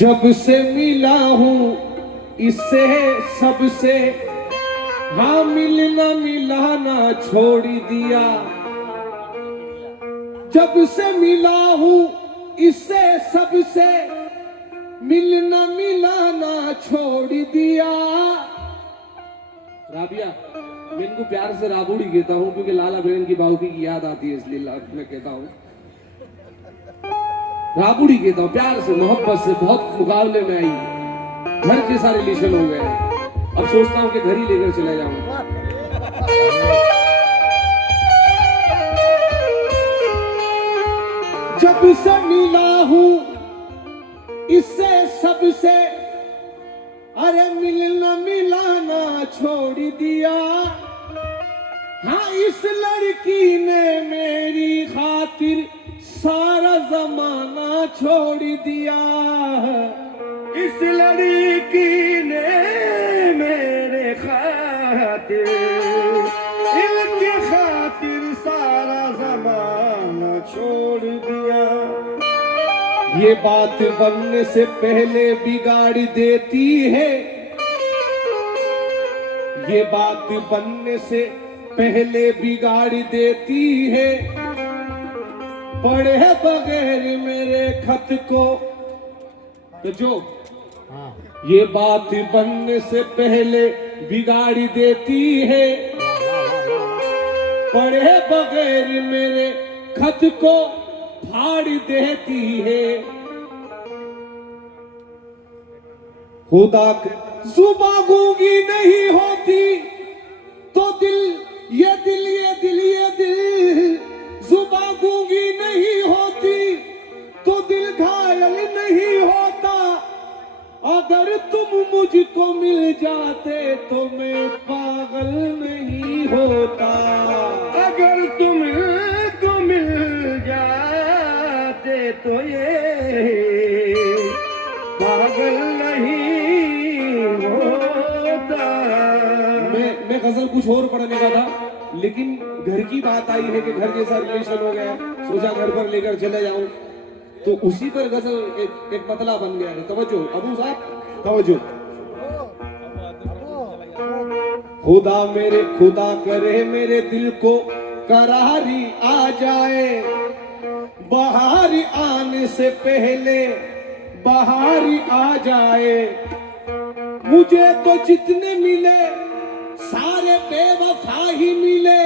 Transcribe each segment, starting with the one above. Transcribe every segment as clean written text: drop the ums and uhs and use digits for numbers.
जब से मिला हूँ इससे सबसे, हाँ मिलना मिलाना छोड़ दिया। जब से मिला हूँ इससे सबसे, मिलना मिलाना छोड़ दिया। राबिया, मैं इनको प्यार से राबुड़ी कहता हूँ क्योंकि लाला बहन की बाहुबी की याद आती है, इसलिए मैं कहता हूँ राबुड़ी कहता हूँ प्यार से, मोहब्बत से। बहुत मुकाबले में आई, घर के सारे रिलेशन हो गए, अब सोचता हूँ कि घर ही लेकर चला जाऊँ। जब से मिला हूँ इससे सबसे, अरे मिलना मिलाना छोड़ दिया। हाँ इस लड़की ने मेरी खातिर सारा जमाना छोड़ दिया। इस लड़की ने मेरे खातिर, इनके खातिर सारा जमाना छोड़ दिया। ये बात बनने से पहले बिगाड़ देती है, ये बात बनने से पहले बिगाड़ देती है। पढ़े बगैर मेरे खत को तो जो ये बात बनने से पहले बिगाड़ देती है। पढ़े बगैर मेरे खत को फाड़ देती है। खुदा जुबा गूंगी नहीं होती तो ये दिल जुबा गूंगी नहीं होती तो दिल घायल नहीं होता। अगर तुम मुझको मिल जाते तो मैं पागल नहीं होता। अगर तुमको मिल जाते तो ये पागल नहीं होता। मैं गजल कुछ और पढ़ने का था, लेकिन घर की बात आई है कि घर जैसा रिलेशन हो गया, सोचा घर पर लेकर चले जाऊं, तो उसी पर गजल एक मतला बन गया है। तवज्जो अबू साहब, तवज्जो। खुदा करे मेरे दिल को करारी आ जाए, बाहर आने से पहले बाहर आ जाए। मुझे तो जितने मिले सारे बेवफा ही मिले।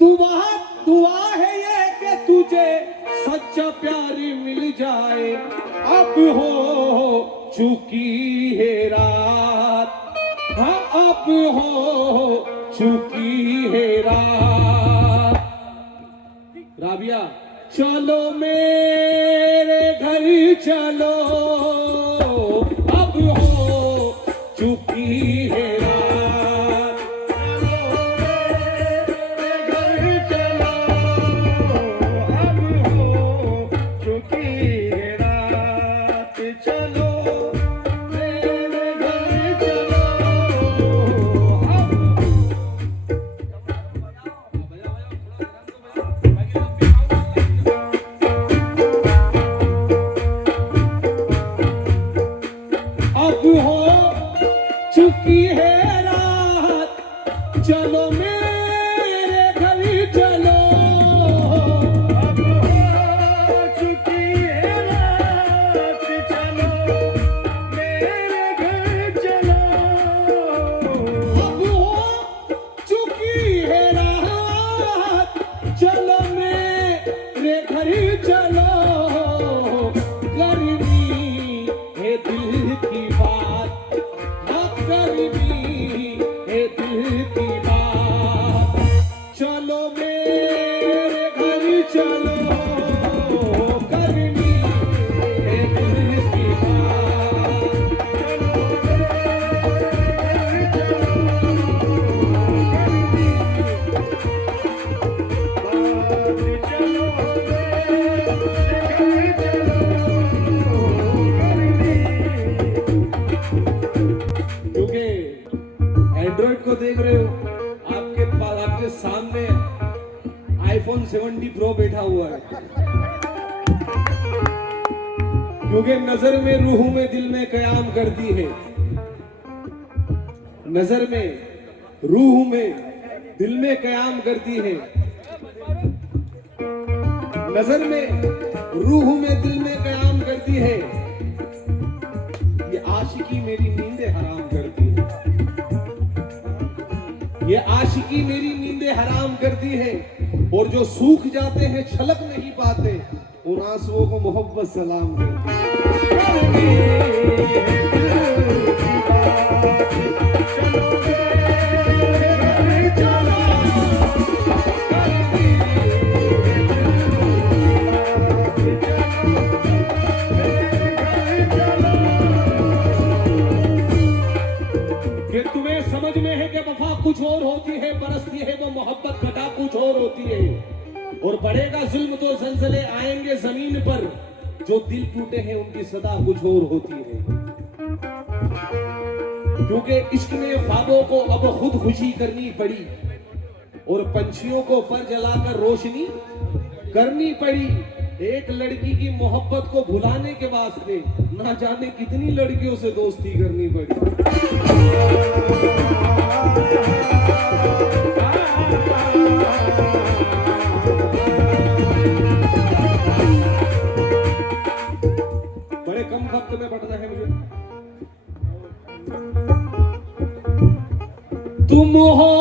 दुआ है ये कि तुझे सच्चा प्यार मिल जाए। अब हो चुकी है रात, हाँ अब हो चुकी है रात। राबिया, चलो मेरे घर चलो, अब हो चुकी है रात। चलो मेरे घर चलो, अब हो चुकी है रात, चलो मेरे घर चलो। अब हो चुकी है रात, चलो मेरे घर चलो। अब हो चुकी है रात, चलो मेरे घर चलो। करनी है दिल की बात, हाँ करनी है दिल की बात। चलो मेरे घर चलो, करनी है दिल की बात। क्योंकि नजर में रूह में दिल में कयाम करती है, नजर में रूह में दिल में कयाम करती है, नजर में रूह में दिल में कयाम करती है। ये आशिकी मेरी नींदें हराम करती है, ये आशिकी मेरी नींदें हराम करती है। और जो सूख जाते हैं छलक नहीं पाते, उन आंसुओं को मोहब्बत सलाम करती कि तुम्हें समझ में है कि वफा कुछ और होती है, बरसती है वो मोहब्बत घटा कुछ और होती है। और बढ़ेगा जुल्म तो जलजले आएंगे जमीन पर, जो दिल टूटे हैं उनकी सदा कुछ और होती है। क्योंकि इश्क में ख्वाबों को अब खुद खुशी करनी पड़ी, और पंछियों को पर जलाकर रोशनी करनी पड़ी। एक लड़की की मोहब्बत को भुलाने के वास्ते ना जाने कितनी लड़कियों से दोस्ती करनी पड़ी। बड़े कम वक्त में पढ़ना है मुझे। तुम हो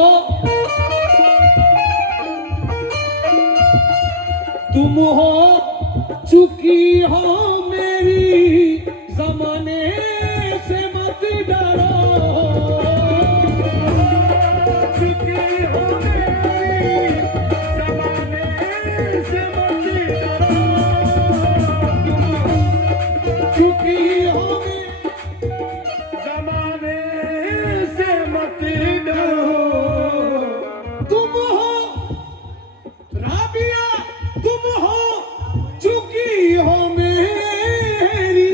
चुकी हो मेरी, जमाने से मत डरो। चुकी हो मेरी, जमाने से मत डरो। चुकी हो मेरी, जमाने से मत डरो। तुम हो राबिया, तुम हो चुकी हो मेरी,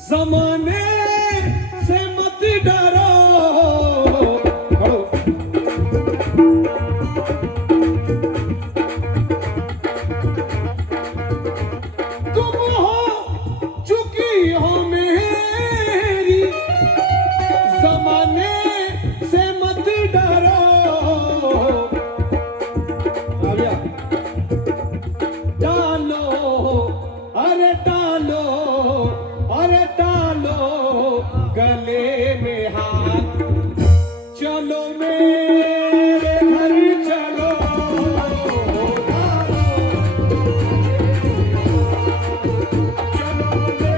जमाने से मत डरो। तुम हो चुकी हो मेरी, जमाने से मत डरो। डालो, अरे डालो, अरे डालो गले में हाथ, चलो मेरे घर चलो। चलो मेरे घर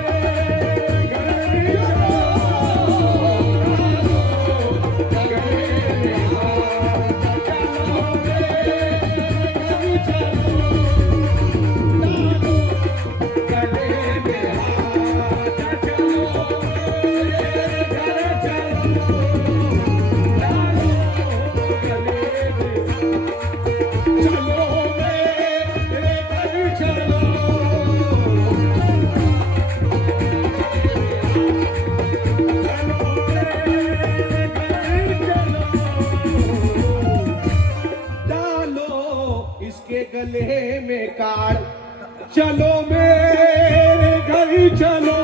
गले में काट, चलो मेरे घर चलो।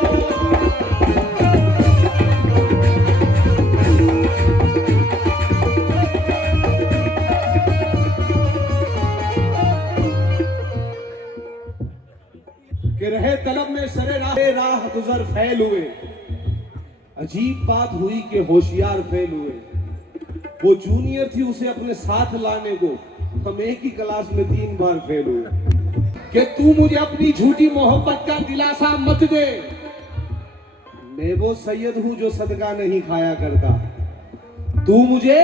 कि रहे तलब में सरे राह गुजर फैल हुए, अजीब बात हुई कि होशियार फेल हुए। वो जूनियर थी, उसे अपने साथ लाने को हम एक ही क्लास में 3 बार फेल हुए। कि तू मुझे अपनी झूठी मोहब्बत का दिलासा मत दे, मैं वो सैयद हूं जो सदका नहीं खाया करता। तू मुझे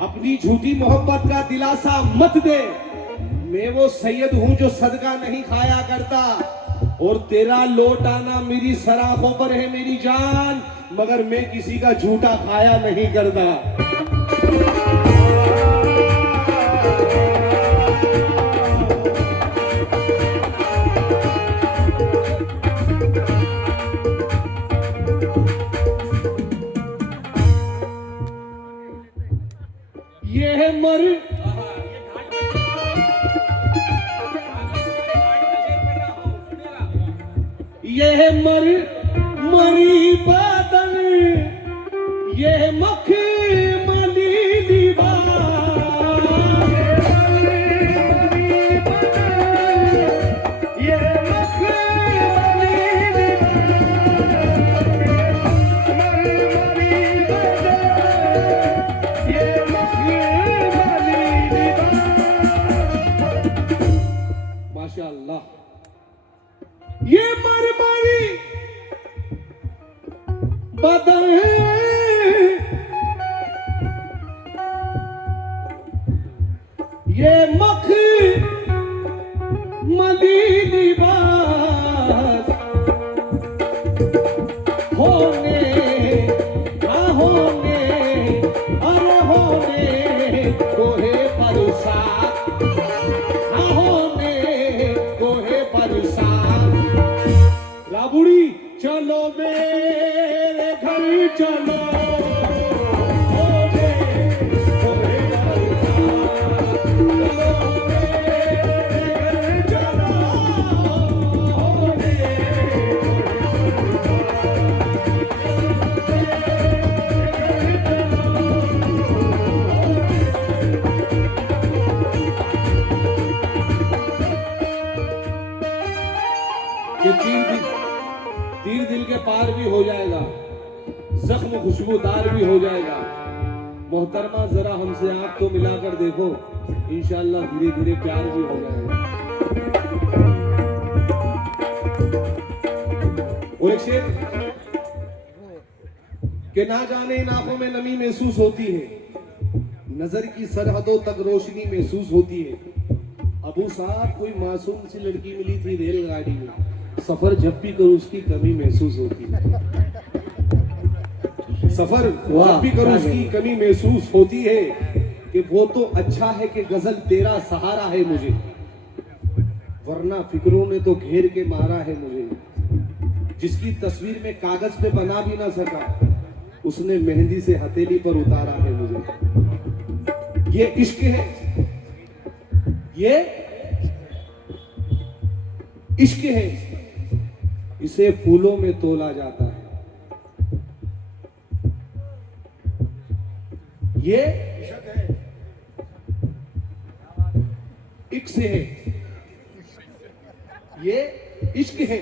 अपनी झूठी मोहब्बत का दिलासा मत दे, मैं वो सैयद हूं जो सदका नहीं खाया करता। और तेरा लौट आना मेरी सराखों पर है मेरी जान, मगर मैं किसी का झूठा खाया नहीं करता। ये मर ये मरी बदन, ये मखमली दीवार, ये मखमली माशाअल्लाह। ये मरमरी बदन, ये मखमली लिबास, होने होने अरे होने कोहे परसा, होने कोहे परसा। राबुड़ी चलो मेरे घर चलो, होने कोहे परसा, चलो मेरे घर चलो, होने कि तीर दिल के पार भी हो जाएगा, जख्म खुशबूदार भी हो जाएगा। मोहतरमा जरा हमसे आप तो मिलाकर देखो, इंशाल्लाह धीरे धीरे प्यार भी हो जाएगा। और एक शेर कि ना जाने इन आंखों में नमी महसूस होती है, नजर की सरहदों तक रोशनी महसूस होती है। अबू साहब कोई मासूम सी लड़की मिली थी रेलगाड़ी में, सफर जब भी करो उसकी कमी महसूस होती है। सफर जब भी करो उसकी कमी महसूस होती है कि वो तो अच्छा है कि गजल तेरा सहारा है मुझे, वरना फिक्रों ने तो घेर के मारा है मुझे। जिसकी तस्वीर में कागज पे बना भी ना सका, उसने मेहंदी से हथेली पर उतारा है मुझे। ये इश्क है, ये इश्क है, इसे फूलों में तोला जाता है। ये इश्क है, ये इश्क है।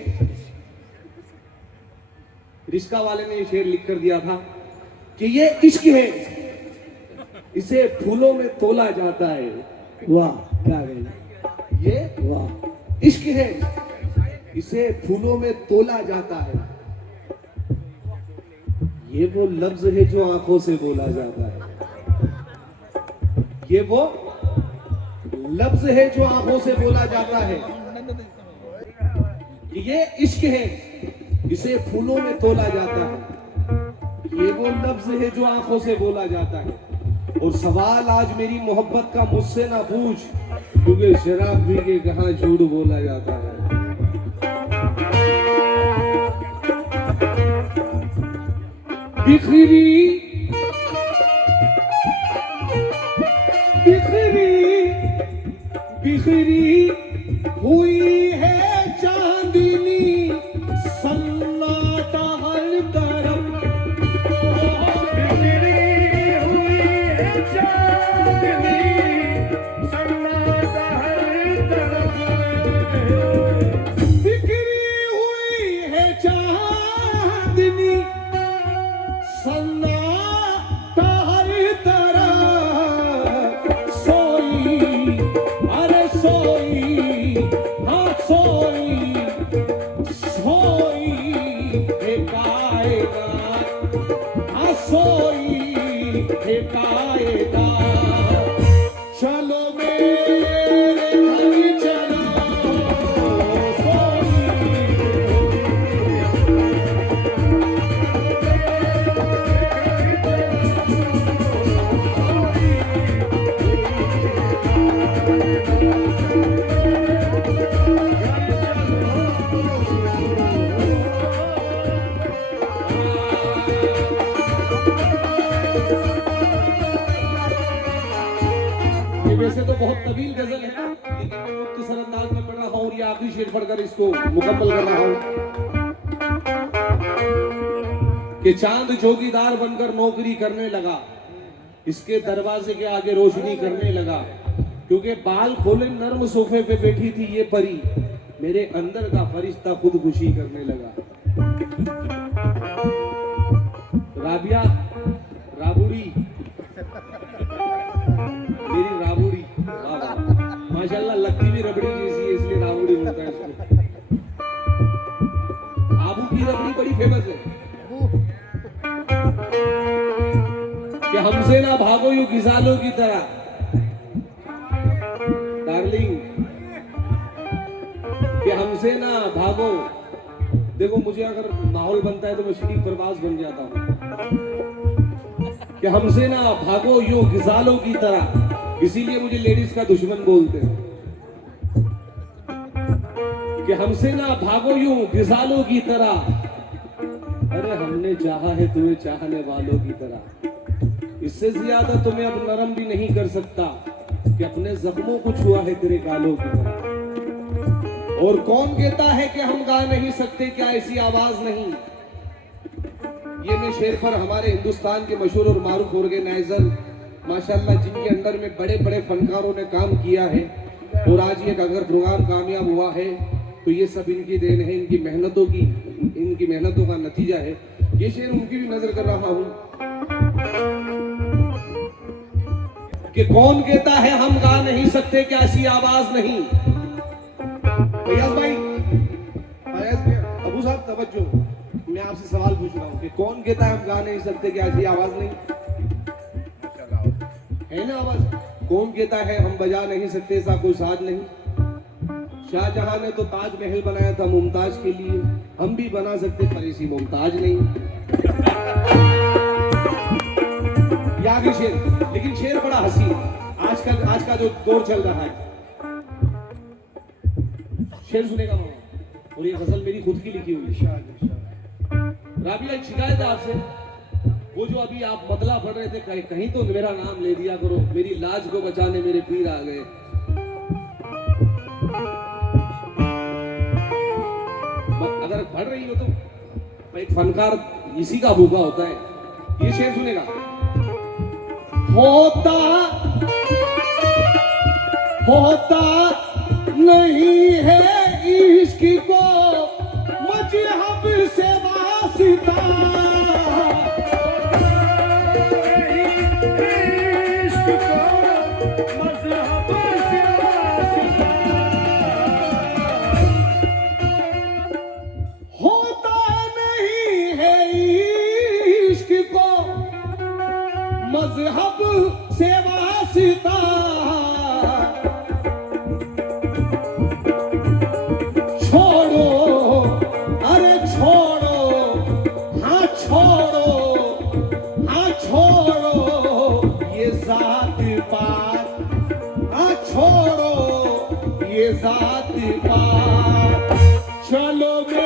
रिश्का वाले ने ये शेर लिख कर दिया था कि ये इश्क है, इसे फूलों में तोला जाता है। वाह क्या गई, ये वाह इश्क है, इसे फूलों में तोला जाता है। ये वो लफ्ज है जो आंखों से बोला जाता है, ये वो लफ्ज है जो आंखों से बोला जाता है। ये इश्क है, इसे फूलों में तोला जाता है। ये वो लफ्ज है जो आंखों से बोला जाता है। और सवाल आज मेरी मोहब्बत का मुझसे ना पूछ, क्योंकि शराब पी के कहां झूठ बोला जाता है। बिखरी बिखरी बिखरी हुई है चांदनी, सन्नाटा हर तरफ। बिखरी हुई है चांदनी, सन्नाटा हर तरफ। बिखरी हुई है चांदनी, सन्नाटा हर तरफ। सोई अरे सोई, हाँ सोई सोई है कायनात, हाँ सोई है कायनात। चलो मेरे घर चलो, सोई ये वैसे तो बहुत तवील गजल है, लेकिन मैं मुख्तसर अंदाज में पढ़ रहा हूँ और ये आखिरी शेर पढ़कर इसको मुकम्मल कर रहा हूँ। कि चांद चौकीदार बनकर नौकरी करने लगा, इसके दरवाजे के आगे रोशनी करने लगा, क्योंकि बाल खोले नर्म सोफे पे बैठी थी ये परी, मेरे अंदर का फरिश्ता खुदकुशी करने लगा। राबिया, राबुड़ी, मेरी राबुड़ी, वाह वाह, माशाल्लाह लगती भी रबड़ी जैसी है, इसलिए राबुड़ी बोलता है इसको। आबू की रबड़ी बड़ी फेमस है कि हमसे ना भागो यू घिसालो की तरह, डार्लिंग, कि हमसे ना भागो। देखो मुझे अगर माहौल बनता है तो मैं शरीफ प्रवास बन जाता हूँ कि हमसे ना भागो यूं घिसालो की तरह, इसीलिए मुझे लेडीज का दुश्मन बोलते हैं कि हमसे ना भागो यूं घिसालो की तरह। अरे हमने चाहा है तुम्हें चाहने वालों की तरह, इससे ज्यादा तुम्हें अब नरम भी नहीं कर सकता कि अपने जख्मों को छुआ है तेरे गालों की तरह। और कौन कहता है कि हम गा नहीं सकते, क्या ऐसी आवाज नहीं। ये मैं शेर पर हमारे हिंदुस्तान के मशहूर और मारूफ ऑर्गेनाइजर माशाल्लाह जिनके अंडर में बड़े बड़े फनकारों ने काम किया है और आज ये अगर प्रोग्राम कामयाब हुआ है तो ये सब इनकी देन है, इनकी मेहनतों का नतीजा है। ये शेर उनकी भी नजर कर रहा हूं कि कौन कहता है हम गा नहीं सकते, क्या ऐसी आवाज नहीं। फैयाज भाई, अबू साहब तवज्जो, मैं आपसे सवाल पूछ रहा हूँ कि कौन कहता है हम गा नहीं सकते, क्या ऐसी आवाज नहीं है ना आवाज। कौन कहता है हम बजा नहीं सकते, ऐसा कोई साज नहीं। शाहजहां ने तो ताजमहल बनाया था मुमताज के लिए, हम भी बना सकते पर ऐसी मुमताज नहीं। ये आगे शेर, लेकिन शेर बड़ा हंसी आजकल, आज का जो दौर चल रहा है। शेर सुनेगा मामा, और ये गजल मेरी खुद की लिखी हुई है। राबिया एक शिकायत है आपसे, वो जो अभी आप मतला पढ़ रहे थे कहीं तो मेरा नाम ले दिया करो, मेरी लाज को बचाने मेरे पीर आ गए। अगर पढ़ रही हो तो एक फनकार इसी का भूखा होता है। ये शेर सुनेगा। होता नहीं है इश्क को मजहब से वास्ता, इश्क को मजहब से वास्ता, होता नहीं है इश्क को मजहब से वास्ता, जात पात चलो।